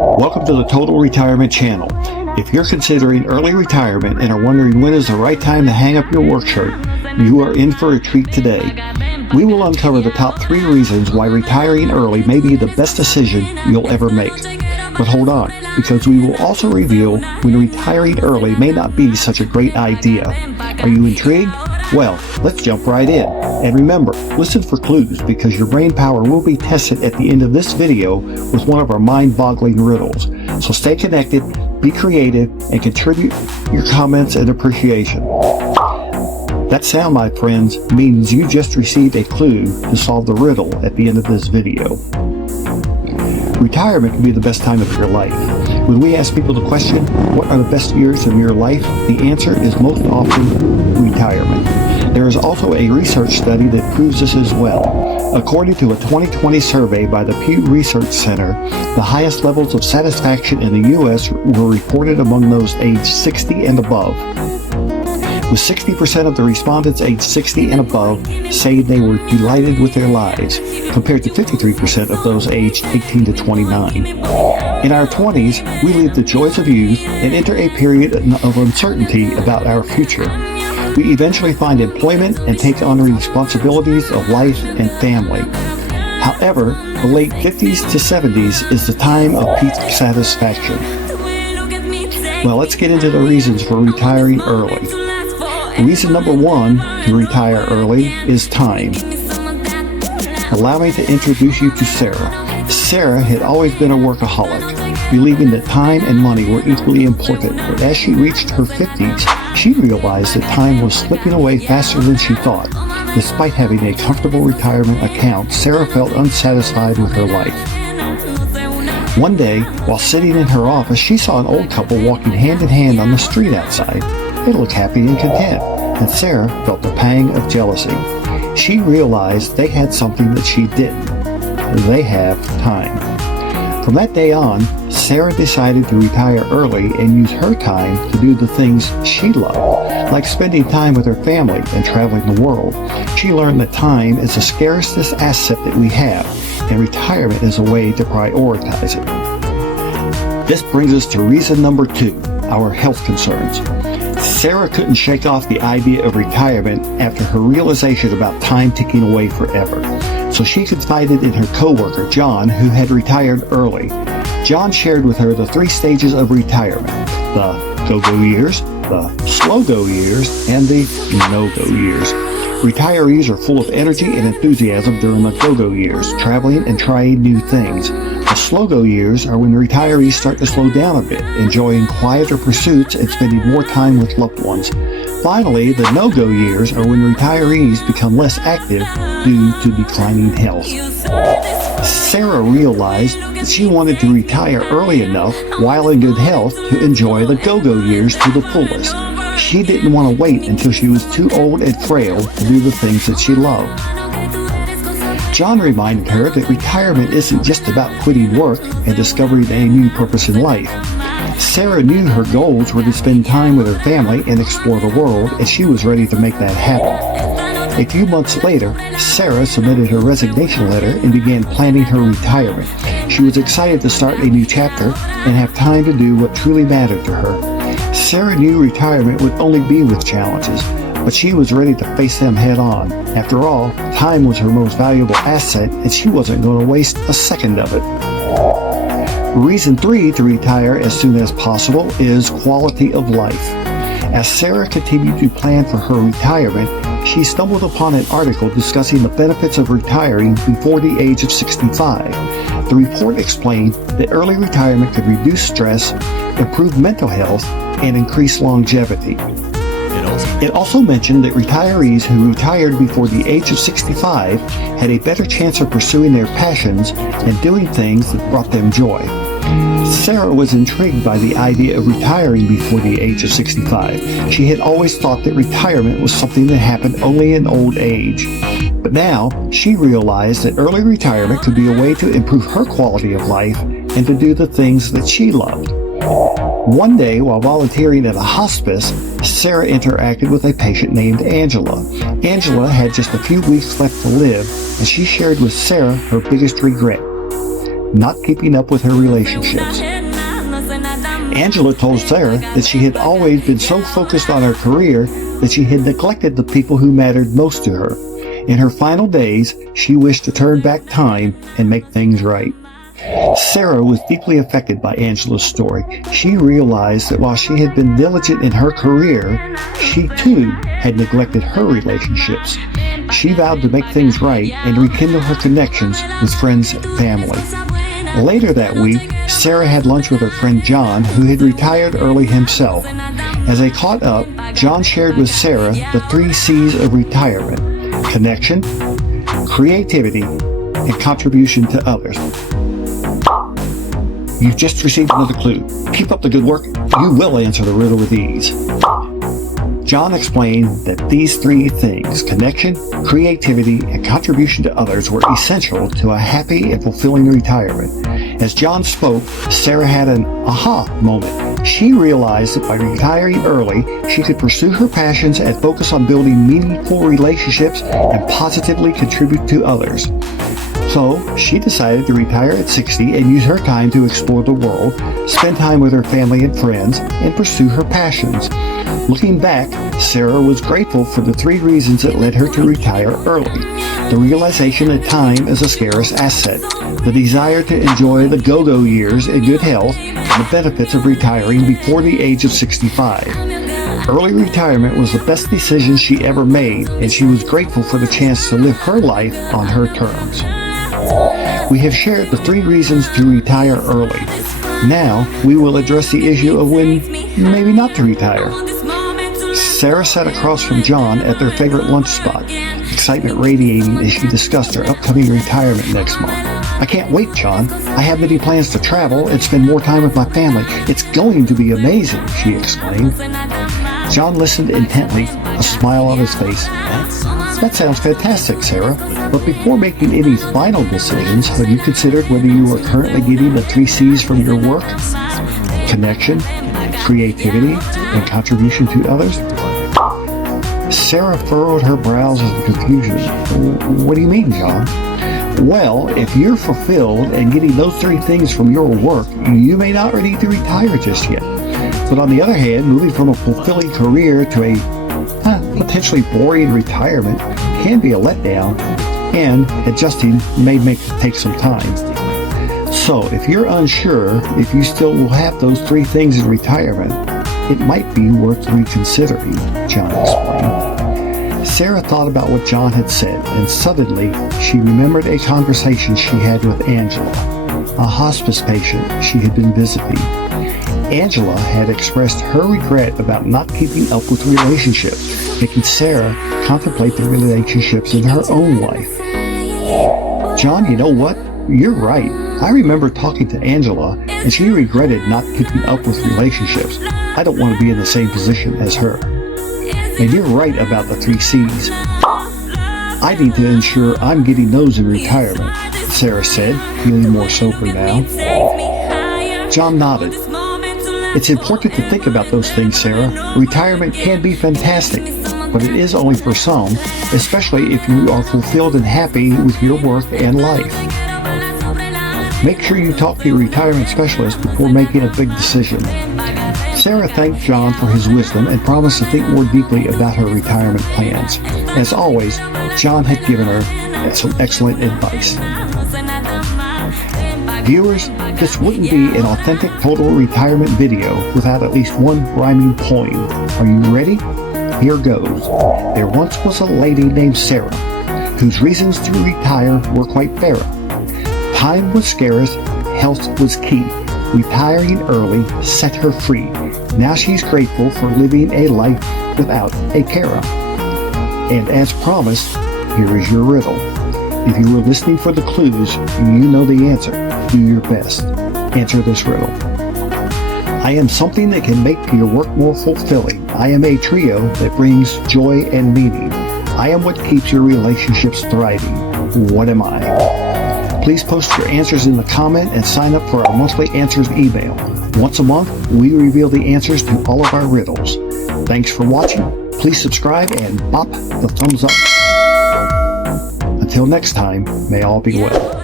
Welcome to the Total Retirement Channel. If you're considering early retirement and are wondering when is the right time to hang up your work shirt, you are in for a treat today. We will uncover the top 3 reasons why retiring early may be the best decision you'll ever make. But hold on, because we will also reveal when retiring early may not be such a great idea. Are you intrigued? Well, let's jump right in. And remember, listen for clues because your brain power will be tested at the end of this video with one of our mind-boggling riddles. So stay connected, be creative, and contribute your comments and appreciation. That sound, my friends, means you just received a clue to solve the riddle at the end of this video. Retirement can be the best time of your life. When we ask people the question, what are the best years of your life? The answer is most often retirement. There is also a research study that proves this as well. According to a 2020 survey by the Pew Research Center, the highest levels of satisfaction in the U.S. were reported among those aged 60 and above. With 60% of the respondents aged 60 and above saying they were delighted with their lives, compared to 53% of those aged 18 to 29. In our 20s, we live the joys of youth and enter a period of uncertainty about our future. We eventually find employment and take on responsibilities of life and family. However, the late 50s to 70s is the time of peak satisfaction. Well, let's get into the reasons for retiring early. Reason number 1 to retire early is time. Allow me to introduce you to Sarah. Sarah had always been a workaholic, believing that time and money were equally important, but as she reached her 50s, she realized that time was slipping away faster than she thought. Despite having a comfortable retirement account, Sarah felt unsatisfied with her life. One day, while sitting in her office, she saw an old couple walking hand in hand on the street outside. They looked happy and content, and Sarah felt a pang of jealousy. She realized they had something that she didn't. They have time. From that day on, Sarah decided to retire early and use her time to do the things she loved, like spending time with her family and traveling the world. She learned that time is the scarcest asset that we have, and retirement is a way to prioritize it. This brings us to reason number 2, our health concerns. Sarah couldn't shake off the idea of retirement after her realization about time ticking away forever. So she confided in her coworker, John, who had retired early. John shared with her the 3 stages of retirement: the go-go years, the slow-go years, and the no-go years. Retirees are full of energy and enthusiasm during the go-go years, traveling and trying new things. The slow-go years are when retirees start to slow down a bit, enjoying quieter pursuits and spending more time with loved ones. Finally, the no-go years are when retirees become less active due to declining health. Sarah realized that she wanted to retire early enough while in good health to enjoy the go-go years to the fullest. She didn't want to wait until she was too old and frail to do the things that she loved. John reminded her that retirement isn't just about quitting work and discovering a new purpose in life. Sarah knew her goals were to spend time with her family and explore the world, and she was ready to make that happen. A few months later, Sarah submitted her resignation letter and began planning her retirement. She was excited to start a new chapter and have time to do what truly mattered to her. Sarah knew retirement would only be with challenges, but she was ready to face them head on. After all, time was her most valuable asset, and she wasn't going to waste a second of it. Reason 3 to retire as soon as possible is quality of life. As Sarah continued to plan for her retirement, she stumbled upon an article discussing the benefits of retiring before the age of 65. The report explained that early retirement could reduce stress, improve mental health, and increase longevity. It also mentioned that retirees who retired before the age of 65 had a better chance of pursuing their passions and doing things that brought them joy. Sarah was intrigued by the idea of retiring before the age of 65. She had always thought that retirement was something that happened only in old age. But now, she realized that early retirement could be a way to improve her quality of life and to do the things that she loved. One day, while volunteering at a hospice, Sarah interacted with a patient named Angela. Angela had just a few weeks left to live, and she shared with Sarah her biggest regret. not keeping up with her relationships. Angela told Sarah that she had always been so focused on her career that she had neglected the people who mattered most to her. In her final days, she wished to turn back time and make things right. Sarah was deeply affected by Angela's story. She realized that while she had been diligent in her career, she too had neglected her relationships. She vowed to make things right and rekindle her connections with friends and family. Later that week, Sarah had lunch with her friend John, who had retired early himself. As they caught up, John shared with Sarah the 3 C's of retirement: connection, creativity, and contribution to others. You've just received another clue. Keep up the good work. You will answer the riddle with ease. John explained that these 3 things, connection, creativity, and contribution to others, were essential to a happy and fulfilling retirement. As John spoke, Sarah had an aha moment. She realized that by retiring early, she could pursue her passions and focus on building meaningful relationships and positively contribute to others. So, she decided to retire at 60 and use her time to explore the world, spend time with her family and friends, and pursue her passions. Looking back, Sarah was grateful for the 3 reasons that led her to retire early: the realization that time is a scarce asset, the desire to enjoy the go-go years in good health, and the benefits of retiring before the age of 65. Early retirement was the best decision she ever made, and she was grateful for the chance to live her life on her terms. We have shared the 3 reasons to retire early. Now, we will address the issue of when maybe not to retire. Sarah sat across from John at their favorite lunch spot, excitement radiating as she discussed her upcoming retirement next month. "I can't wait, John. I have many plans to travel and spend more time with my family. It's going to be amazing," she exclaimed. John listened intently, a smile on his face. "That sounds fantastic, Sarah. But before making any final decisions, have you considered whether you are currently getting the 3 C's from your work? Connection, creativity, and contribution to others?" Sarah furrowed her brows in confusion. "What do you mean, John?" "Well, if you're fulfilled and getting those 3 things from your work, you may not need to retire just yet. But on the other hand, moving from a fulfilling career to a potentially boring retirement can be a letdown, and adjusting may take some time. So if you're unsure if you still will have those 3 things in retirement, it might be worth reconsidering," John explained. Sarah thought about what John had said, and suddenly she remembered a conversation she had with Angela, a hospice patient she had been visiting. Angela had expressed her regret about not keeping up with relationships, making Sarah contemplate the relationships in her own life. "John, you know what? You're right. I remember talking to Angela, and she regretted not keeping up with relationships. I don't want to be in the same position as her. And you're right about the 3 C's. I need to ensure I'm getting those in retirement," Sarah said, feeling more sober now. John nodded. "It's important to think about those things, Sarah. Retirement can be fantastic, but it is only for some, especially if you are fulfilled and happy with your work and life. Make sure you talk to your retirement specialist before making a big decision." Sarah thanked John for his wisdom and promised to think more deeply about her retirement plans. As always, John had given her some excellent advice. Viewers, this wouldn't be an authentic total retirement video without at least one rhyming poem. Are you ready? Here goes. There once was a lady named Sarah, whose reasons to retire were quite fair. Time was scarce, health was key. Retiring early set her free. Now she's grateful for living a life without a care. And as promised, here is your riddle. If you were listening for the clues, you know the answer. Do your best. Answer this riddle. I am something that can make your work more fulfilling. I am a trio that brings joy and meaning. I am what keeps your relationships thriving. What am I? Please post your answers in the comment and sign up for our monthly answers email. Once a month, we reveal the answers to all of our riddles. Thanks for watching. Please subscribe and bop the thumbs up. Until next time, may all be well.